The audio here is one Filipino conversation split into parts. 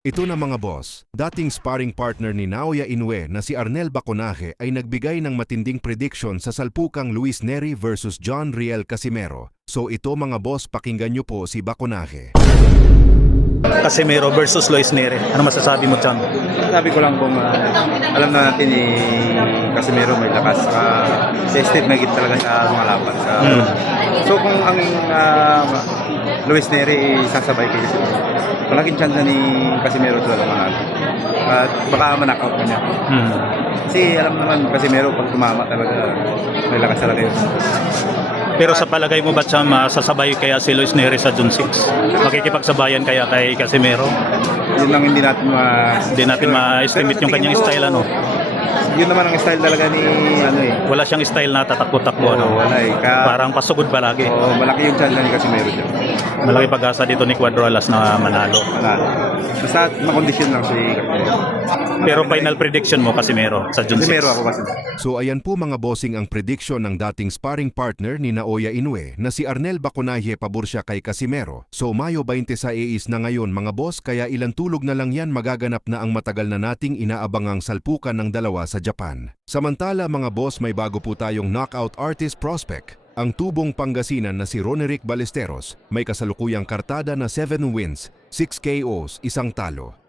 Ito na mga boss, dating sparring partner ni Naoya Inoue na si Arnel Baconaje ay nagbigay ng matinding prediction sa salpukang Luis Neri versus John Riel Casimero. So ito mga boss, pakinggan nyo po si Baconaje. Casimero versus Luis Neri. Ano masasabi mo dyan? Sabi ko lang kung alam na natin ni Casimero may lakas, tested na git talaga sa mga laban. So kung ang Luis Neri sasabay kay Casimero, malaking chance ni Casimero talaga manalo. At baka manakaut na niya. Kasi alam naman Casimero pag tumama talaga may lakas talaga yun. Pero sa palagay mo ba siya masasabay kaya si Luis Neri sa June 6? Makikipagsabayan kaya kay Casimero? Yun lang hindi natin ma-estimate yung kanyang style, ano? Yun naman ang style talaga ni Wala siyang style na tatakbo-takbo, ano? Wala eh. Parang pasugod palagi. Malaki yung chance ni Casimero dyan. Malaki pag-asa dito ni Cuadro Alas na manalo. Basta makondisyon lang si Casimero. Pero final prediction mo Casimero sa June 6? Casimero ako kasi. So ayan po mga bossing ang prediction ng dating sparring partner ni Naoya Inoue na si Arnel Baconaje pabor siya kay Casimero. So Mayo 26 na ngayon mga boss, kaya ilang tulog na lang yan magaganap na ang matagal na nating inaabangang salpukan ng dalawa sa Japan. Samantala mga boss, may bago po tayong knockout artist prospect. Ang tubong Pangasinan na si Ronerick Ballesteros may kasalukuyang kartada na 7 wins, 6 KOs, 1 talo.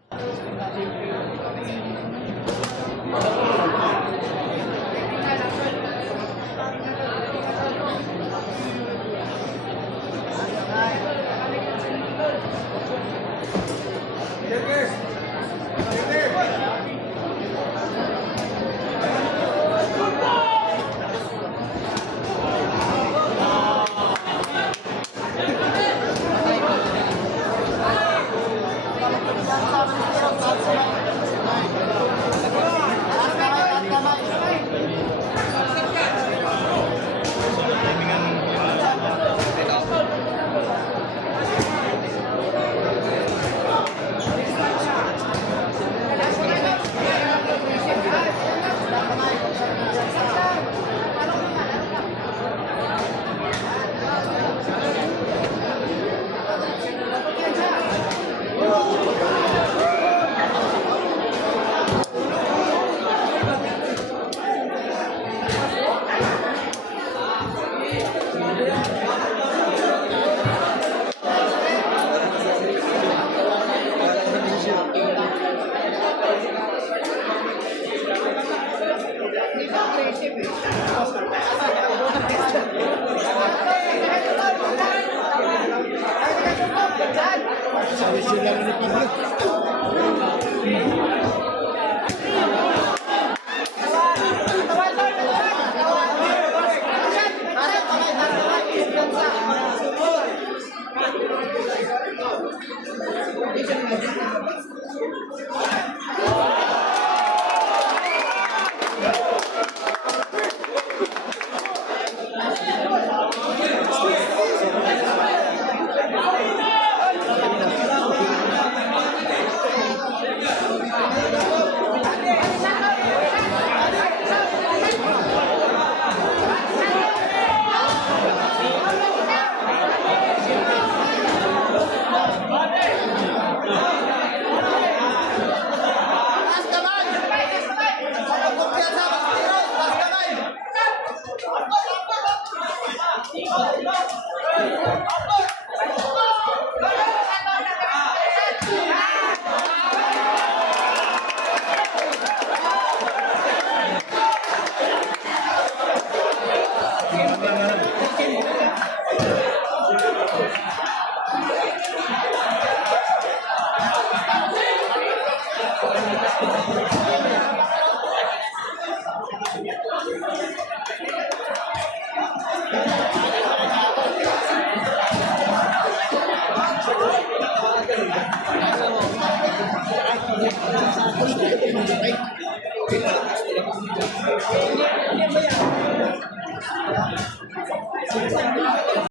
Thank you.